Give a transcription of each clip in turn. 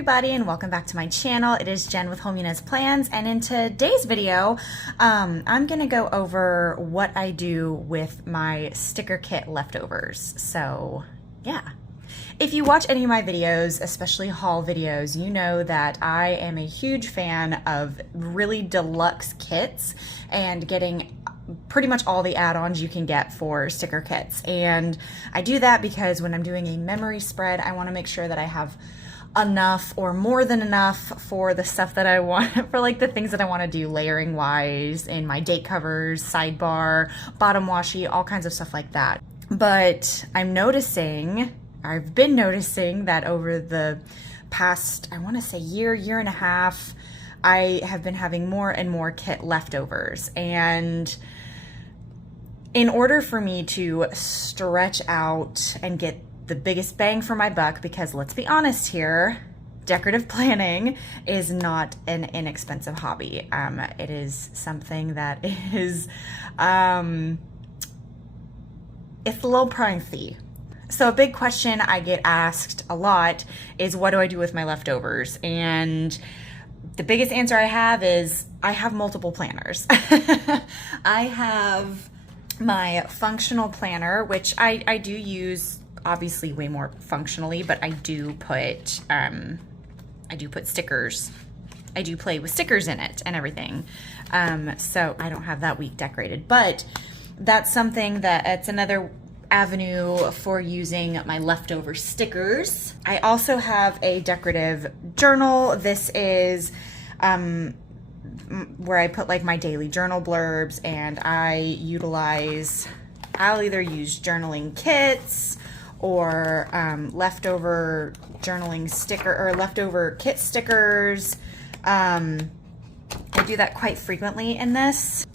everybody, and welcome back to my channel. It is Jen with Hominess Plans, and in today's video I'm gonna go over what I do with my sticker kit leftovers. So yeah, if you watch any of my videos, especially haul videos, you know that I am a huge fan of really deluxe kits and getting pretty much all the add-ons you can get for sticker kits. And I do that because when I'm doing a memory spread, I want to make sure that I have enough or more than enough for the stuff that I want, for like the things that I want to do layering wise in my date covers, sidebar, bottom washi, all kinds of stuff like that. But I've been noticing that over the past, I want to say year and a half, I have been having more and more kit leftovers. And in order for me to stretch out and get the biggest bang for my buck, because let's be honest here, decorative planning is not an inexpensive hobby. It is something that is, it's a little pricey. So a big question I get asked a lot is, what do I do with my leftovers? And the biggest answer I have is I have multiple planners. I have my functional planner, which I do use obviously way more functionally, but I do put stickers. I do play with stickers in it and everything. So I don't have that week decorated, but that's something it's another avenue for using my leftover stickers. I also have a decorative journal. This is where I put like my daily journal blurbs, and I'll either use journaling kits or leftover journaling sticker or leftover kit stickers. I do that quite frequently in this.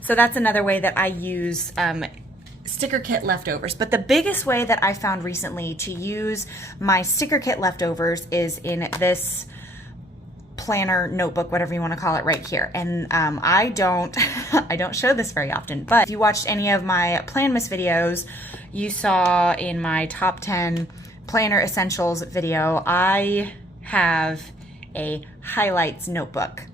So that's another way that I use sticker kit leftovers. But the biggest way that I found recently to use my sticker kit leftovers is in this planner, notebook, whatever you want to call it, right here. And I don't show this very often, but if you watched any of my Planmas videos, you saw in my top 10 planner essentials video, I have a highlights notebook.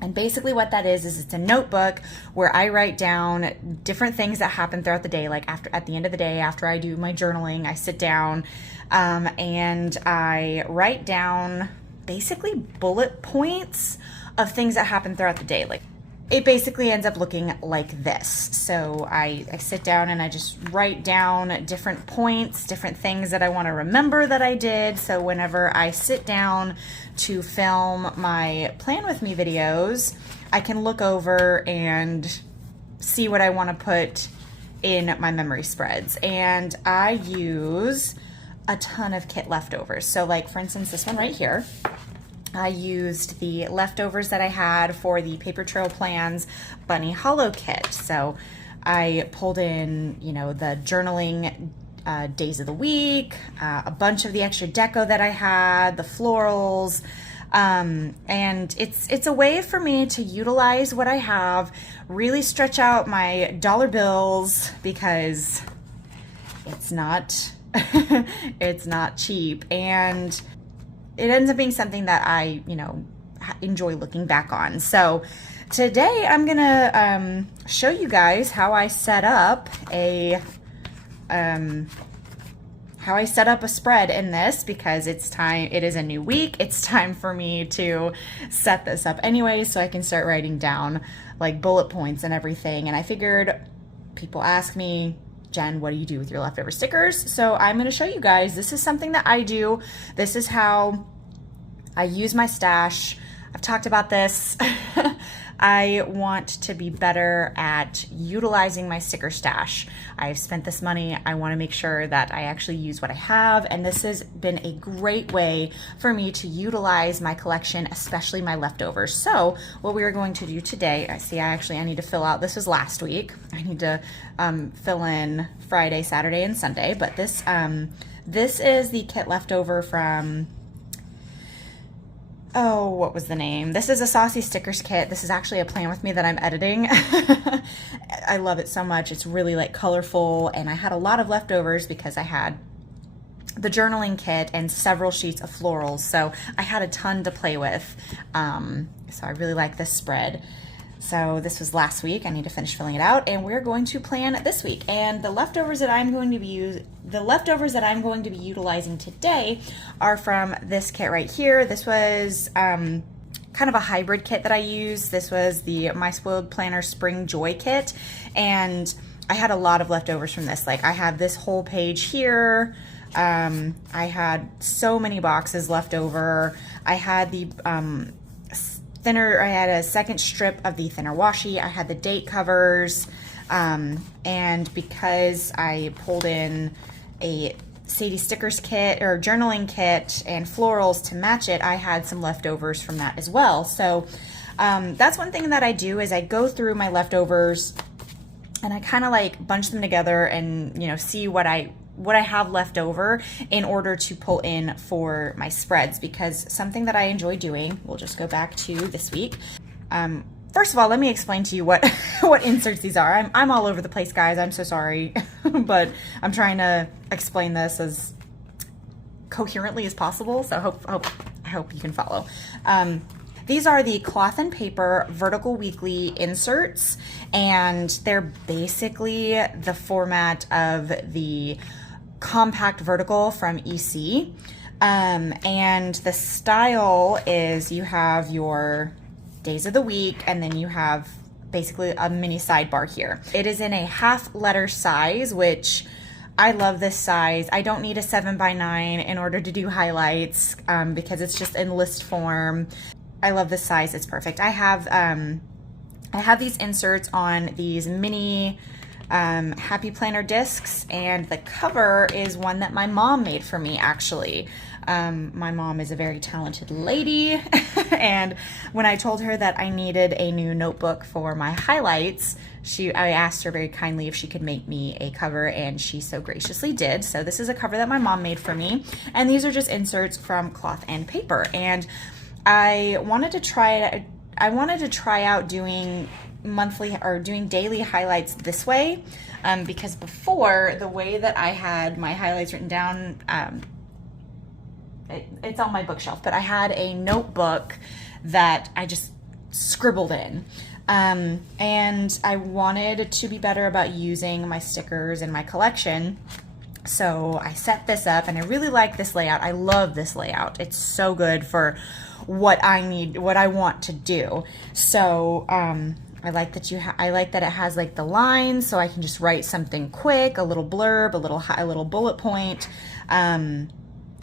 And basically what that is it's a notebook where I write down different things that happen throughout the day. Like at the end of the day, after I do my journaling, I sit down and I write down basically bullet points of things that happen throughout the day. Like it basically ends up looking like this. So I sit down and I just write down different points, different things that I want to remember that I did. So whenever I sit down to film my Plan With Me videos, I can look over and see what I want to put in my memory spreads. And I use a ton of kit leftovers. So like for instance, this one right here, I used the leftovers that I had for the Paper Trail Plans Bunny Hollow kit. So I pulled in, the journaling days of the week, a bunch of the extra deco that I had, the florals, and it's a way for me to utilize what I have, really stretch out my dollar bills, because it's not it's not cheap, and it ends up being something that I, enjoy looking back on. So today I'm gonna show you guys how I set up a spread in this, because it is a new week. It's time for me to set this up anyway, so I can start writing down like bullet points and everything. And I figured people ask me, Jen, what do you do with your leftover stickers? So I'm going to show you guys. This is something that I do. This is how I use my stash. I've talked about this. I want to be better at utilizing my sticker stash. I've spent this money. I want to make sure that I actually use what I have. And this has been a great way for me to utilize my collection, especially my leftovers. So what we are going to do today, I need to fill out, this was last week. I need to fill in Friday, Saturday, and Sunday. But this is the kit leftover from, oh, what was the name? This is a Saucy Stickers kit. This is actually a Plan With Me that I'm editing. I love it so much. It's really like colorful, and I had a lot of leftovers because I had the journaling kit and several sheets of florals. So I had a ton to play with. So I really like this spread. So this was last week. I need to finish filling it out, and we're going to plan this week. And the leftovers that I'm going to be utilizing today are from this kit right here. This was kind of a hybrid kit that I used. This was the My Spoiled Planner Spring Joy kit, and I had a lot of leftovers from this. Like I have this whole page here. I had so many boxes left over. I had the I had a second strip of the thinner washi. I had the date covers, and because I pulled in a Sadie stickers kit or journaling kit and florals to match it, I had some leftovers from that as well. So that's one thing that I do is I go through my leftovers and I kind of like bunch them together and, you know, see what I have left over in order to pull in for my spreads, because something that I enjoy doing, we'll just go back to this week. First of all, let me explain to you what inserts these are. I'm all over the place, guys. I'm so sorry, but I'm trying to explain this as coherently as possible. So I hope you can follow. These are the cloth and paper vertical weekly inserts, and they're basically the format of the compact vertical from EC. And the style is you have your days of the week, and then you have basically a mini sidebar here. It is in a half letter size, which I love this size. I don't need a 7x9 in order to do highlights because it's just in list form. I love this size. It's perfect. I have these inserts on these mini Happy Planner discs, and the cover is one that my mom made for me, actually. My mom is a very talented lady, and when I told her that I needed a new notebook for my highlights, I asked her very kindly if she could make me a cover, and she so graciously did. So this is a cover that my mom made for me, and these are just inserts from cloth and paper. And I wanted to try out doing monthly or doing daily highlights this way, because before, the way that I had my highlights written down, it's on my bookshelf, but I had a notebook that I just scribbled in. And I wanted to be better about using my stickers in my collection. So I set this up, and I really like this layout. I love this layout. It's so good for what I need, what I want to do. So I like that I like that it has like the lines, so I can just write something quick, a little blurb, a little bullet point.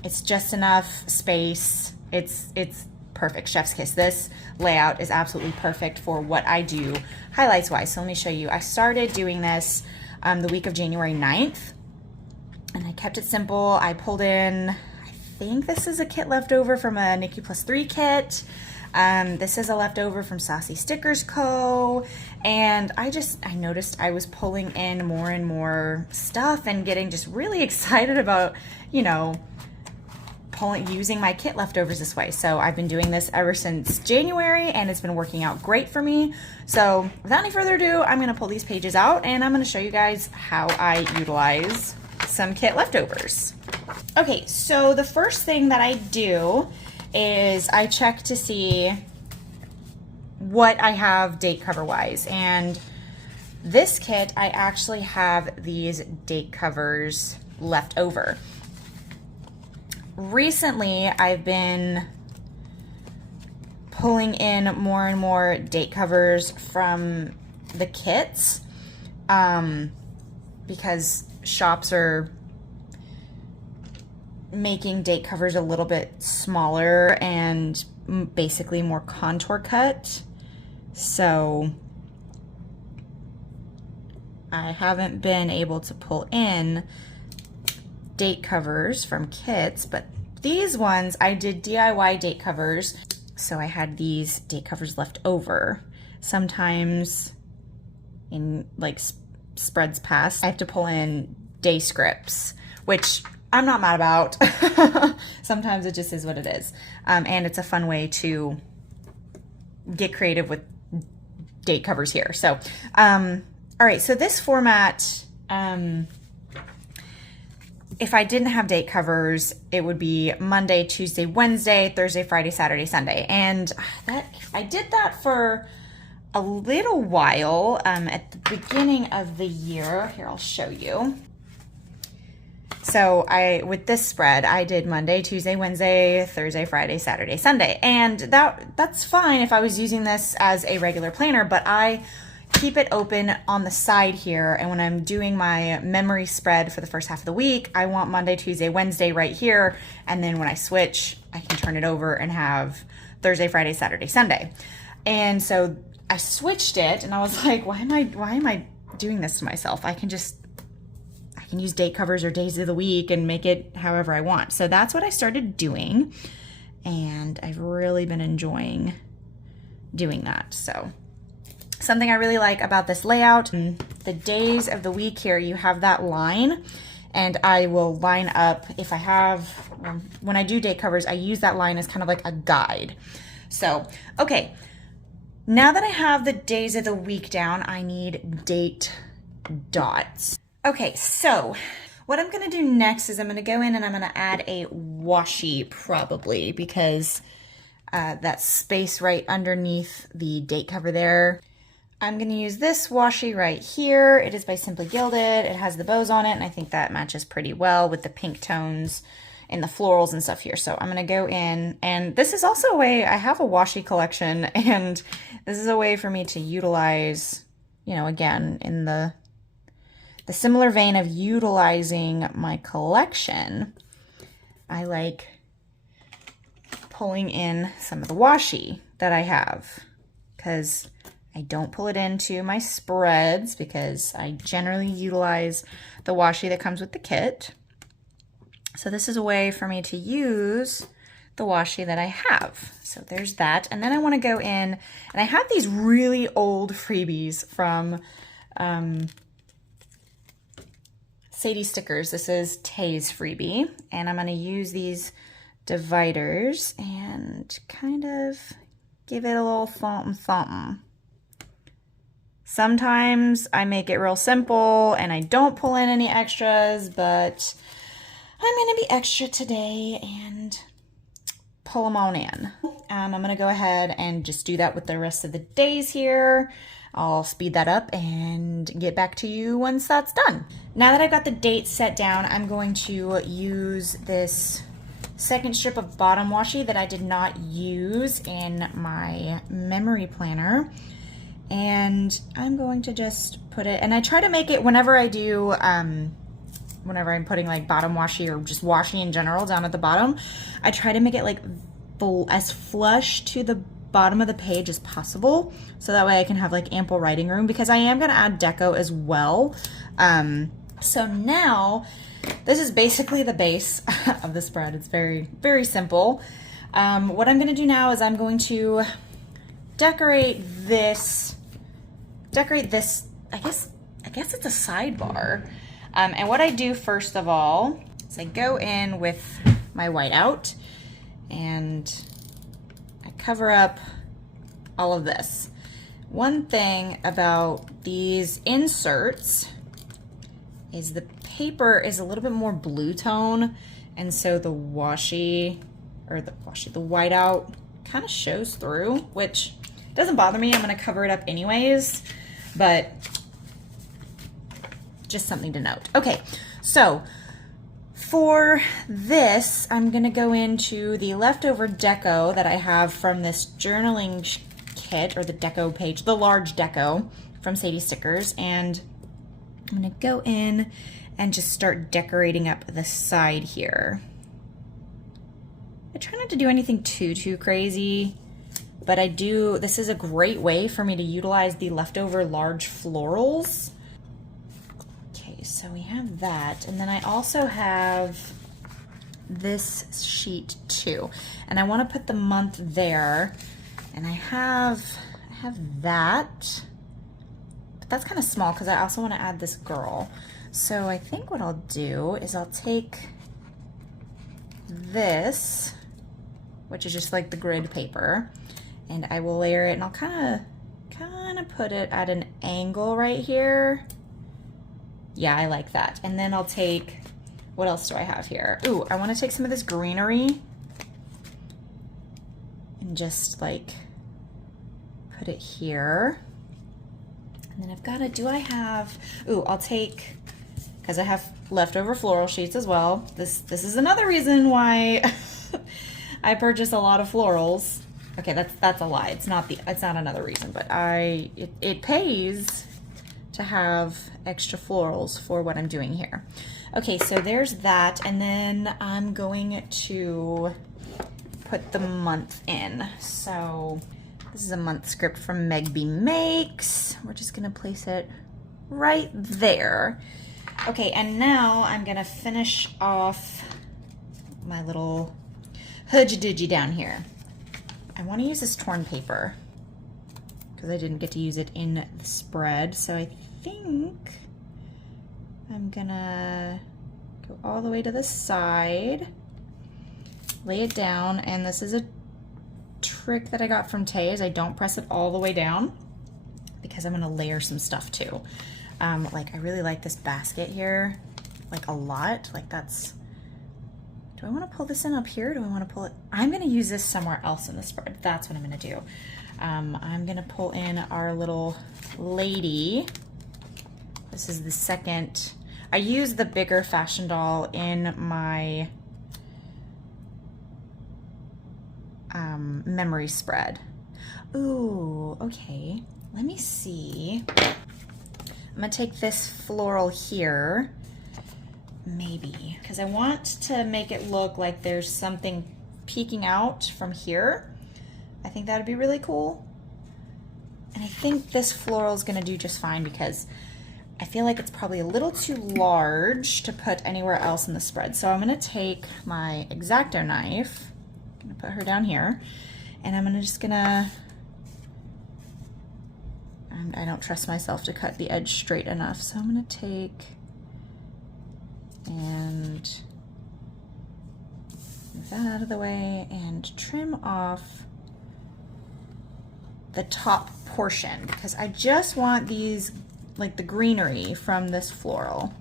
It's just enough space. It's perfect. Chef's kiss. This layout is absolutely perfect for what I do highlights wise. So let me show you. I started doing this the week of January 9th, and I kept it simple. I pulled in, I think this is a kit leftover from a NICU Plus 3 kit. This is a leftover from Saucy Stickers Co. And I noticed I was pulling in more and more stuff and getting just really excited about, you know, using my kit leftovers this way. So I've been doing this ever since January, and it's been working out great for me. So without any further ado, I'm gonna pull these pages out, and I'm gonna show you guys how I utilize some kit leftovers. Okay, so the first thing that I do is I check to see what I have date cover wise. And this kit, I actually have these date covers left over. Recently, I've been pulling in more and more date covers from the kits because shops are making date covers a little bit smaller and basically more contour cut. So I haven't been able to pull in date covers from kits, but these ones I did DIY date covers, so I had these date covers left over. Sometimes in like spreads past, I have to pull in day scripts, which I'm not mad about. Sometimes it just is what it is. And it's a fun way to get creative with date covers here. So, all right, so this format, if I didn't have date covers, it would be Monday, Tuesday, Wednesday, Thursday, Friday, Saturday, Sunday. And I did that for a little while at the beginning of the year. Here, I'll show you. So with this spread, I did Monday, Tuesday, Wednesday, Thursday, Friday, Saturday, Sunday. And that's fine if I was using this as a regular planner, but I keep it open on the side here. And when I'm doing my memory spread for the first half of the week, I want Monday, Tuesday, Wednesday right here. And then when I switch, I can turn it over and have Thursday, Friday, Saturday, Sunday. And so I switched it and I was like, why am I doing this to myself? I can use date covers or days of the week and make it however I want. So that's what I started doing. And I've really been enjoying doing that. So something I really like about this layout, the days of the week here, you have that line, and I will line up if I have, when I do date covers, I use that line as kind of like a guide. So, okay, now that I have the days of the week down, I need date dots. Okay, so what I'm gonna do next is I'm gonna go in and I'm gonna add a washi probably, because that space right underneath the date cover there. I'm going to use this washi right here. It is by Simply Gilded. It has the bows on it, and I think that matches pretty well with the pink tones and the florals and stuff here. So I'm going to go in, and this is also a way, I have a washi collection, and this is a way for me to utilize, you know, again, in the similar vein of utilizing my collection, I like pulling in some of the washi that I have, because I don't pull it into my spreads because I generally utilize the washi that comes with the kit. So this is a way for me to use the washi that I have. So there's that. And then I want to go in, and I have these really old freebies from Sadie Stickers. This is Tay's freebie, and I'm going to use these dividers and kind of give it a little something. Sometimes I make it real simple and I don't pull in any extras, but I'm going to be extra today and pull them on in. I'm going to go ahead and just do that with the rest of the days here. I'll speed that up and get back to you once that's done. Now that I've got the dates set down, I'm going to use this second strip of bottom washi that I did not use in my memory planner. And I'm going to just put it, and I try to make it whenever I do, whenever I'm putting like bottom washi or just washi in general down at the bottom, I try to make it like as flush to the bottom of the page as possible, so that way I can have like ample writing room, because I am going to add deco as well. So now this is basically the base of the spread. It's very, very simple. What I'm going to do now is I'm going to decorate this, I guess it's a sidebar. And what I do first of all is I go in with my whiteout and I cover up all of this. One thing about these inserts is the paper is a little bit more blue tone, and so the washi, or the whiteout kind of shows through, which doesn't bother me. I'm going to cover it up anyways, but just something to note. Okay, so for this, I'm going to go into the leftover deco that I have from this journaling kit, or the deco page, the large deco from Sadie Stickers, and I'm going to go in and just start decorating up the side here. I try not to do anything too crazy, but I do, this is a great way for me to utilize the leftover large florals. Okay, so we have that, and then I also have this sheet too, and I want to put the month there, and I have that, but that's kind of small because I also want to add this girl. So I think what I'll do is I'll take this, which is just like the grid paper, and I will layer it, and I'll kind of put it at an angle right here. Yeah, I like that. And then I'll take what else do I have here? Ooh, I want to take some of this greenery and just like put it here. And then I've got to, I'll take, because I have leftover floral sheets as well. This is another reason why I purchase a lot of florals. Okay, that's a lie. It's not another reason, but it pays to have extra florals for what I'm doing here. Okay, so there's that, and then I'm going to put the month in. So this is a month script from Meg B Makes. We're just gonna place it right there. Okay, and now I'm gonna finish off my little hudgy-dudgy down here. I wanna use this torn paper because I didn't get to use it in the spread, so I think I'm gonna go all the way to the side, lay it down, and this is a trick that I got from Tay is I don't press it all the way down because I'm gonna layer some stuff too. Like I really like this basket here, like a lot. Like that's, do I want to pull this in up here? Do I want to pull it? I'm gonna use this somewhere else in the spread. That's what I'm gonna do. I'm gonna pull in our little lady. This is the second. I use the bigger fashion doll in my memory spread. Ooh, okay. Let me see. I'm gonna take this floral here, maybe, because I want to make it look like there's something peeking out from here. I think that'd be really cool. And I think this floral is gonna do just fine because I feel like it's probably a little too large to put anywhere else in the spread. So I'm gonna take my X-Acto knife, I'm gonna put her down here, and I'm just gonna, and I don't trust myself to cut the edge straight enough, so I'm gonna take and move that out of the way and trim off the top portion because I just want these, like the greenery from this floral.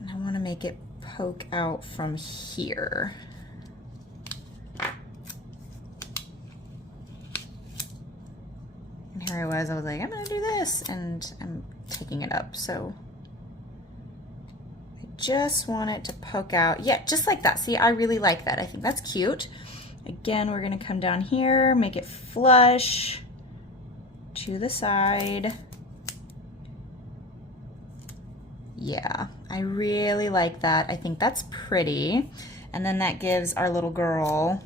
And I want to make it poke out from here. And here I was like, I'm gonna do this, and I'm taking it up. So I just want it to poke out. Yeah, just like that. See, I really like that. I think that's cute. Again, we're gonna come down here, make it flush to the side. Yeah, I really like that. I think that's pretty. And then that gives our little girl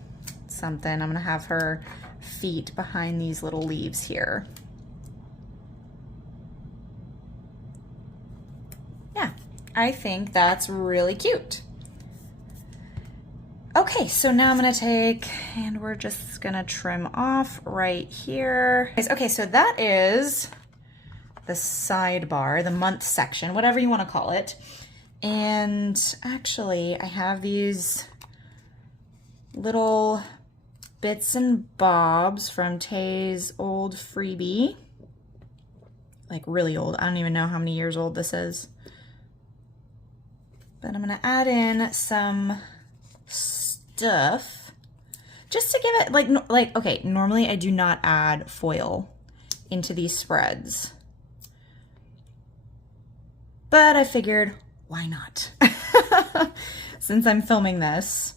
something. I'm gonna have her feet behind these little leaves here. Yeah, I think that's really cute. Okay, so now I'm gonna take, and we're just gonna trim off right here. Okay, so that is the sidebar, the month section, whatever you wanna call it. And actually, I have these little bits and bobs from Tay's old freebie. Like really old, I don't even know how many years old this is. But I'm gonna add in some stuff just to give it like okay, normally I do not add foil into these spreads, but I figured why not? Since I'm filming this,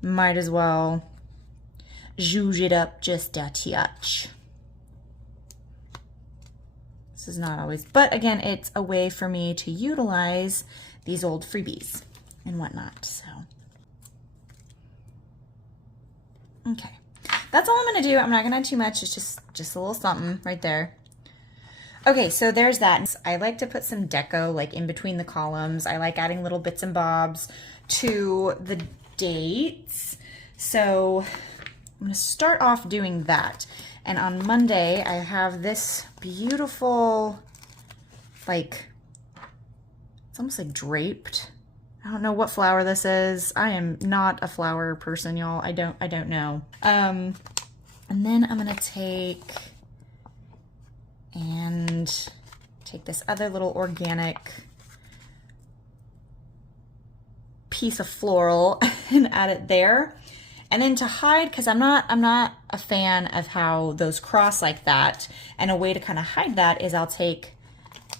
might as well zhuzh it up just a touch. This is not always, but again, it's a way for me to utilize these old freebies and whatnot, so. Okay, that's all I'm gonna do. I'm not gonna add too much. It's just a little something right there. Okay, so there's that. I like to put some deco like in between the columns. I like adding little bits and bobs to the dates. So I'm gonna start off doing that. And on Monday, I have this beautiful, like, it's almost like draped. I don't know what flower this is. I am not a flower person, y'all. I don't know. And then I'm gonna take this other little organic piece of floral and add it there. And then to hide, because I'm not a fan of how those cross like that, and a way to kind of hide that is I'll take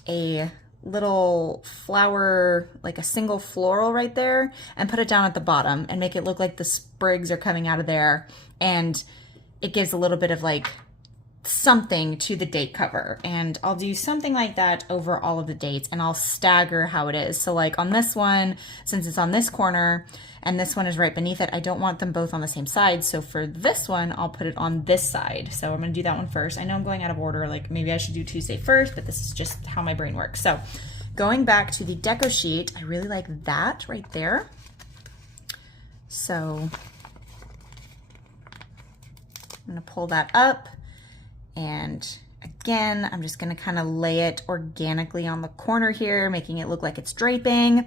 a little flower, like a single floral right there, and put it down at the bottom and make it look like the sprigs are coming out of there, and it gives a little bit of like something to the date cover. And I'll do something like that over all of the dates, and I'll stagger how it is. So like on this one, since it's on this corner and this one is right beneath it, I don't want them both on the same side. So for this one, I'll put it on this side. So I'm gonna do that one first. I know I'm going out of order, like maybe I should do Tuesday first, but this is just how my brain works. So going back to the Deco sheet, I really like that right there. So I'm gonna pull that up, and again, I'm just gonna kind of lay it organically on the corner here, making it look like it's draping.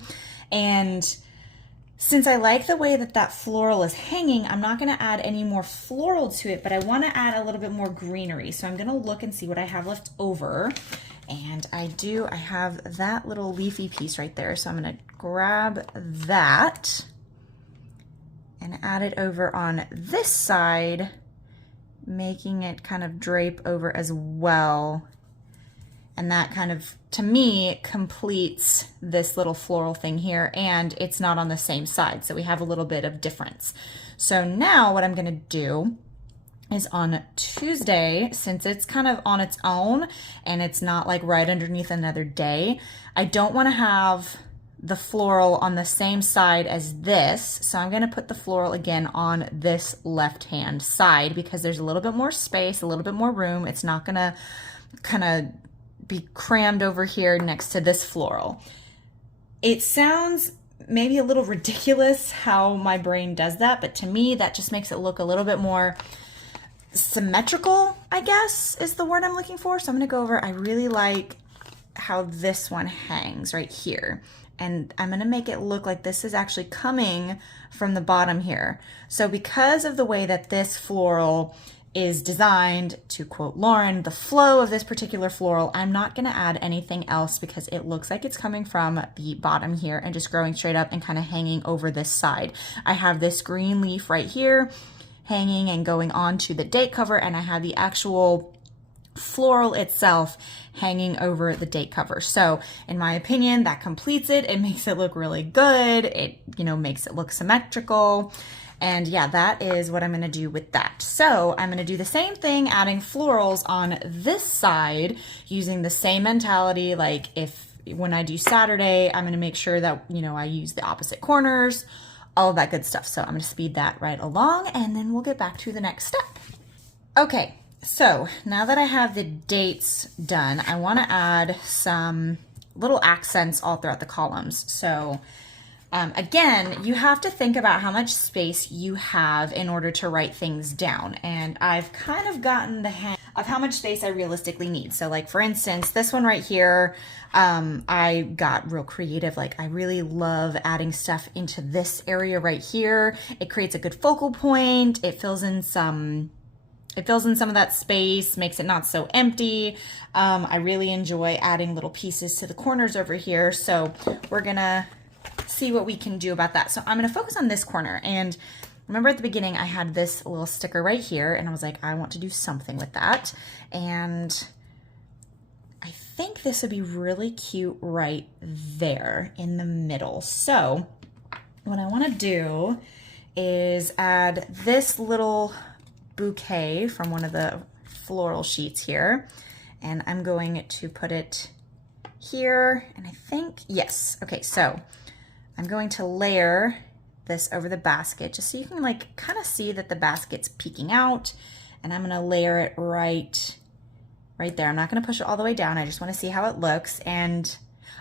And since I like the way that that floral is hanging, I'm not gonna add any more floral to it, but I wanna add a little bit more greenery. So I'm gonna look and see what I have left over. And I have that little leafy piece right there. So I'm gonna grab that and add it over on this side, making it kind of drape over as well. And that kind of, to me, completes this little floral thing here, and it's not on the same side, so we have a little bit of difference. So now what I'm gonna do is on Tuesday, since it's kind of on its own and it's not like right underneath another day, I don't wanna have the floral on the same side as this. So I'm gonna put the floral again on this left-hand side because there's a little bit more space, a little bit more room. It's not gonna kind of be crammed over here next to this floral. It sounds maybe a little ridiculous how my brain does that, but to me, that just makes it look a little bit more symmetrical, I guess is the word I'm looking for. So I'm gonna go over, I really like how this one hangs right here. And I'm gonna make it look like this is actually coming from the bottom here. So because of the way that this floral is designed, to quote Lauren, the flow of this particular floral, I'm not gonna add anything else because it looks like it's coming from the bottom here and just growing straight up and kind of hanging over this side. I have this green leaf right here hanging and going on to the date cover, and I have the actual floral itself hanging over the date cover. So in my opinion, that completes it. It makes it look really good. It, you know, makes it look symmetrical. And yeah, that is what I'm gonna do with that. So I'm gonna do the same thing, adding florals on this side, using the same mentality. Like when I do Saturday, I'm gonna make sure that, you know, I use the opposite corners, all of that good stuff. So I'm gonna speed that right along, and then we'll get back to the next step. Okay, so now that I have the dates done, I wanna add some little accents all throughout the columns. So again, you have to think about how much space you have in order to write things down. And I've kind of gotten the hang of how much space I realistically need. So like, for instance, this one right here, I got real creative. Like, I really love adding stuff into this area right here. It creates a good focal point. It fills in some of that space, makes it not so empty. I really enjoy adding little pieces to the corners over here. So we're gonna see what we can do about that. So I'm gonna focus on this corner, and remember at the beginning I had this little sticker right here, and I was like, I want to do something with that, and I think this would be really cute right there in the middle. So what I want to do is add this little bouquet from one of the floral sheets here, and I'm going to put it here, and I think, yes, okay, so I'm going to layer this over the basket just so you can like kind of see that the basket's peeking out, and I'm gonna layer it right there. I'm not gonna push it all the way down. I just wanna see how it looks, and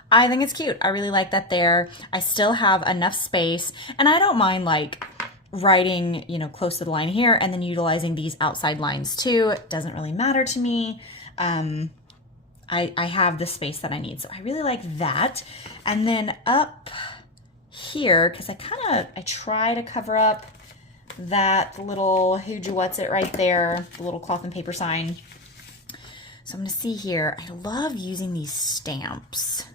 I think it's cute. I really like that there. I still have enough space, and I don't mind like writing, you know, close to the line here and then utilizing these outside lines too. It doesn't really matter to me. I have the space that I need, so I really like that. And then up here, because I try to cover up that little who'd you what's it right there, the little cloth and paper sign. So I'm gonna see here, I love using these stamps.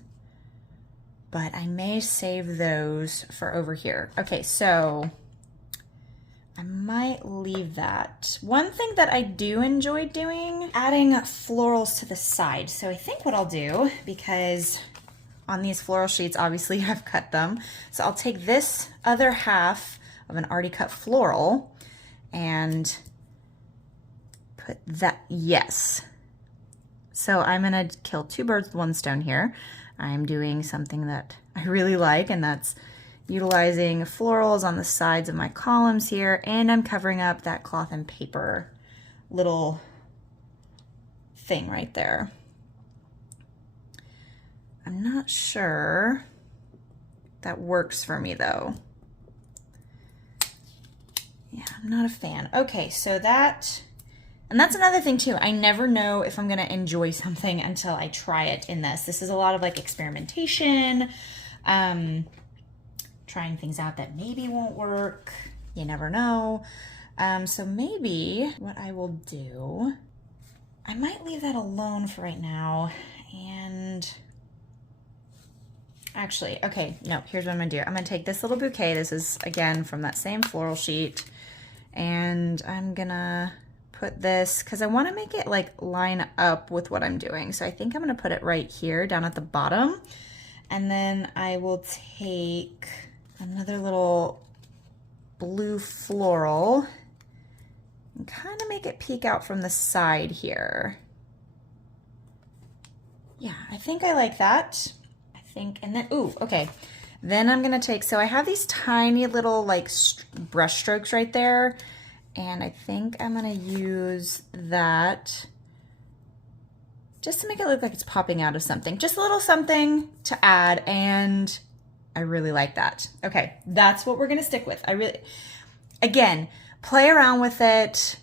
but I may save those for over here. Okay, so I might leave that. One thing that I do enjoy doing, adding florals to the side. So I think what I'll do, because on these floral sheets, obviously I've cut them. So I'll take this other half of an already cut floral and put that, yes. So I'm gonna kill two birds with one stone here. I'm doing something that I really like, and that's utilizing florals on the sides of my columns here, and I'm covering up that cloth and paper little thing right there. I'm not sure that works for me though. Yeah, I'm not a fan. Okay, so that, and that's another thing too. I never know if I'm gonna enjoy something until I try it in this. This is a lot of like experimentation, trying things out that maybe won't work. You never know. So maybe what I will do, I might leave that alone for right now. And actually, okay, no, here's what I'm gonna do. I'm gonna take this little bouquet. This is, again, from that same floral sheet. And I'm gonna put this, because I wanna make it like line up with what I'm doing. So I think I'm gonna put it right here, down at the bottom. And then I will take another little blue floral and kind of make it peek out from the side here. Yeah, I think I like that. I think, and then, ooh, okay. Then I'm gonna take, so I have these tiny little like brush strokes right there, and I think I'm gonna use that just to make it look like it's popping out of something. Just a little something to add, and I really like that. Okay, that's what we're gonna stick with. I really, again, play around with it,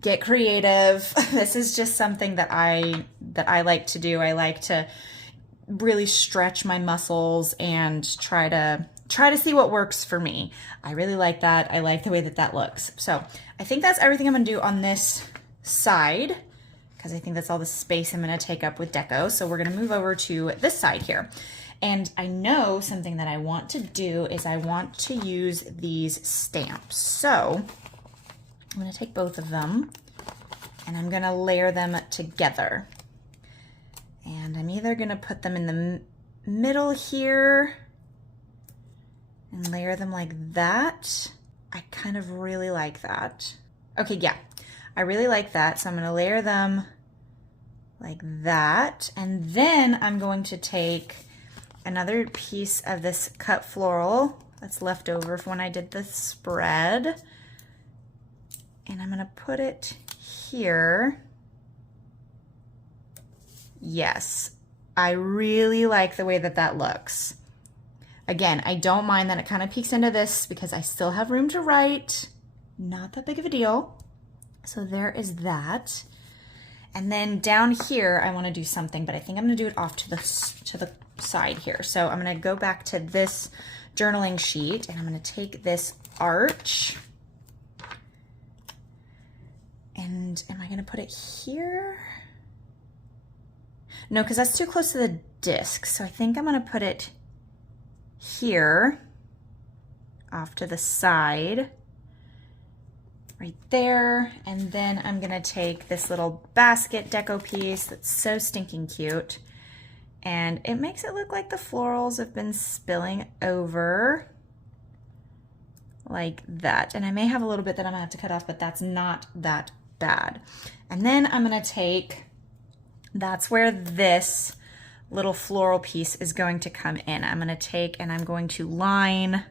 get creative. This is just something that I like to do. I like to really stretch my muscles and try to see what works for me. I really like that. I like the way that that looks. So I think that's everything I'm gonna do on this side, because I think that's all the space I'm gonna take up with Deco. So we're gonna move over to this side here. And I know something that I want to do is I want to use these stamps. So I'm gonna take both of them and I'm gonna layer them together. And I'm either gonna put them in the middle here and layer them like that. I kind of really like that. Okay, yeah, I really like that. So I'm gonna layer them like that. And then I'm going to take another piece of this cut floral that's left over from when I did the spread. And I'm gonna put it here. Yes, I really like the way that that looks. Again, I don't mind that it kind of peeks into this because I still have room to write. Not that big of a deal. So there is that. And then down here, I want to do something, but I think I'm going to do it off to the side here. So I'm going to go back to this journaling sheet and I'm going to take this arch. And am I going to put it here? No, because that's too close to the disc. So I think I'm going to put it here, off to the side, right there. And then I'm going to take this little basket deco piece that's so stinking cute. And it makes it look like the florals have been spilling over like that. And I may have a little bit that I'm gonna have to cut off, but that's not that bad. And then I'm gonna take, that's where this little floral piece is going to come in. I'm gonna take and I'm going to line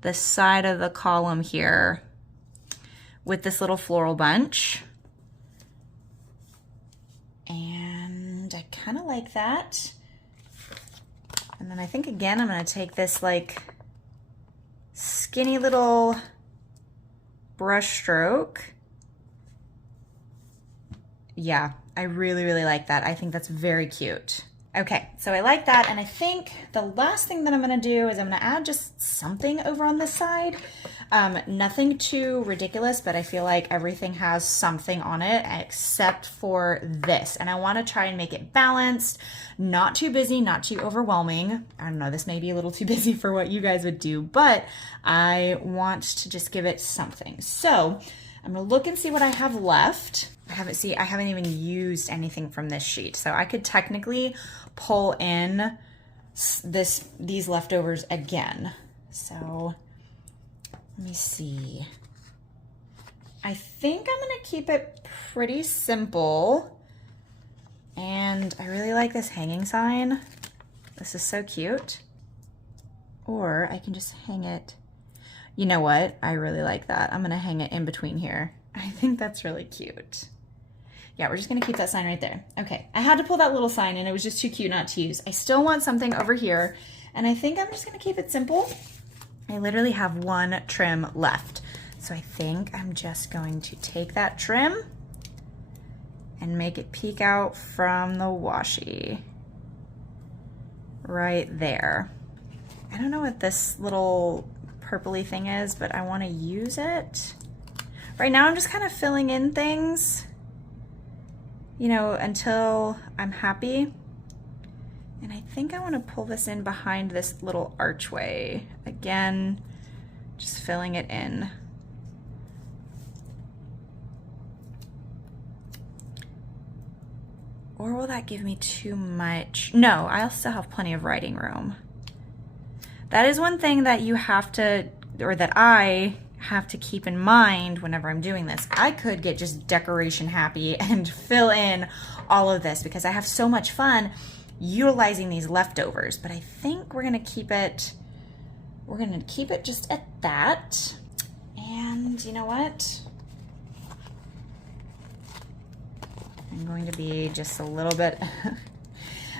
the side of the column here with this little floral bunch. And I kind of like that. And then I think again, I'm gonna take this like skinny little brush stroke. Yeah, I really, really like that. I think that's very cute. Okay, so I like that. And I think the last thing that I'm gonna do is I'm gonna add just something over on this side. Nothing too ridiculous, but I feel like everything has something on it except for this. And I want to try and make it balanced, not too busy, not too overwhelming. I don't know, this may be a little too busy for what you guys would do, but I want to just give it something. So I'm gonna look and see what I have left. I haven't even used anything from this sheet. So I could technically pull in these leftovers again. So let me see. I think I'm gonna keep it pretty simple. And I really like this hanging sign. This is so cute. Or I can just hang it. You know what? I really like that. I'm gonna hang it in between here. I think that's really cute. Yeah, we're just gonna keep that sign right there. Okay, I had to pull that little sign and it was just too cute not to use. I still want something over here, and I think I'm just gonna keep it simple. I literally have one trim left. So I think I'm just going to take that trim and make it peek out from the washi. Right there. I don't know what this little purpley thing is, but I wanna use it. Right now I'm just kind of filling in things, you know, until I'm happy. And I think I want to pull this in behind this little archway. Again, just filling it in. Or will that give me too much? No, I'll still have plenty of writing room. That is one thing that you have to, or that I have to keep in mind whenever I'm doing this. I could get just decoration happy and fill in all of this because I have so much fun utilizing these leftovers, but I think we're gonna keep it just at that. And you know what? I'm going to be just a little bit,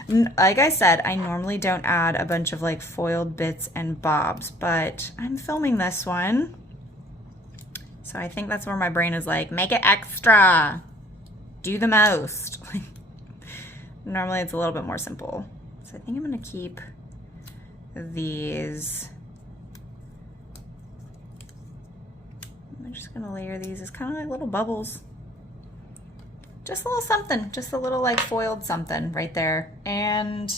like I said, I normally don't add a bunch of like foiled bits and bobs, but I'm filming this one. So I think that's where my brain is like, make it extra, do the most. Normally it's a little bit more simple. So I think I'm gonna keep these. I'm just gonna layer these as kind of like little bubbles. Just a little something, just a little like foiled something right there. And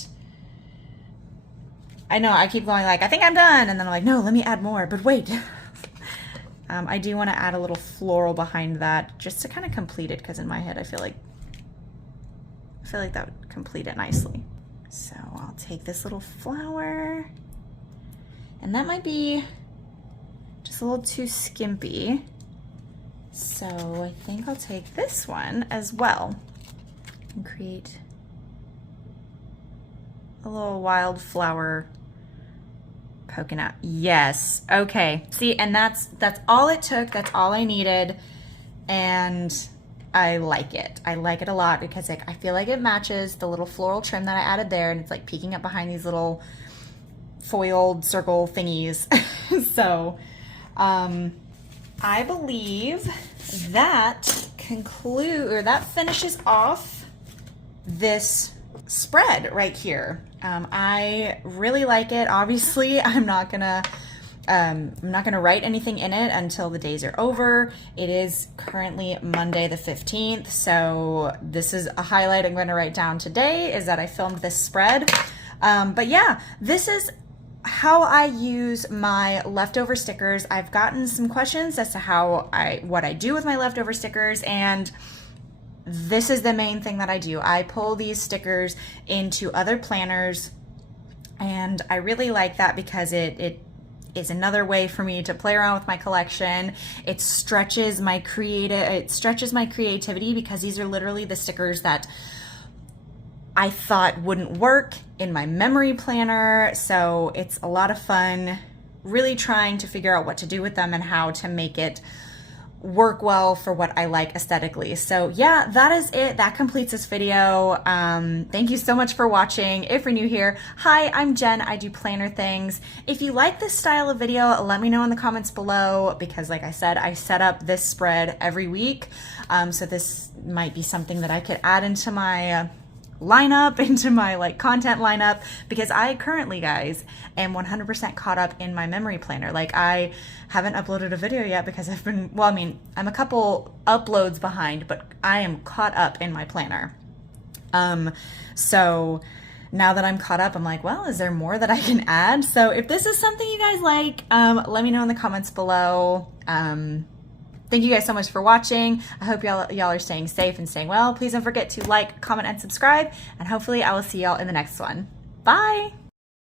I know I keep going like, I think I'm done. And then I'm like, no, let me add more, but wait. I do want to add a little floral behind that just to kind of complete it, because in my head I feel like that would complete it nicely. So I'll take this little flower, and that might be just a little too skimpy. So I think I'll take this one as well and create a little wildflower poking out. Yes, okay. See, and that's all it took. That's all I needed, and I like it. I like it a lot because like I feel like it matches the little floral trim that I added there, and it's like peeking up behind these little foiled circle thingies. So I believe that finishes off this spread right here. I really like it. Obviously, I'm not gonna write anything in it until the days are over. It is currently Monday the 15th, so this is a highlight I'm gonna write down today, is that I filmed this spread. But yeah, this is how I use my leftover stickers. I've gotten some questions as to what I do with my leftover stickers, and this is the main thing that I do. I pull these stickers into other planners, and I really like that because it is another way for me to play around with my collection. It stretches my creativity, because these are literally the stickers that I thought wouldn't work in my memory planner. So it's a lot of fun really trying to figure out what to do with them and how to make it work well for what I like aesthetically. So yeah, that is it. That completes this video. Thank you so much for watching. If you're new here, hi, I'm Jen. I do planner things. If you like this style of video, let me know in the comments below, because like I said, I set up this spread every week. So this might be something that I could add into my lineup, into my like content lineup, because I currently, guys, am 100% caught up in my memory planner. Like I haven't uploaded a video yet because I've been, well, I mean, I'm a couple uploads behind, but I am caught up in my planner. So now that I'm caught up, I'm like, well, is there more that I can add? So if this is something you guys like, let me know in the comments below. Thank you guys so much for watching. I hope y'all are staying safe and staying well. Please don't forget to like, comment, and subscribe, and hopefully I will see y'all in the next one. Bye!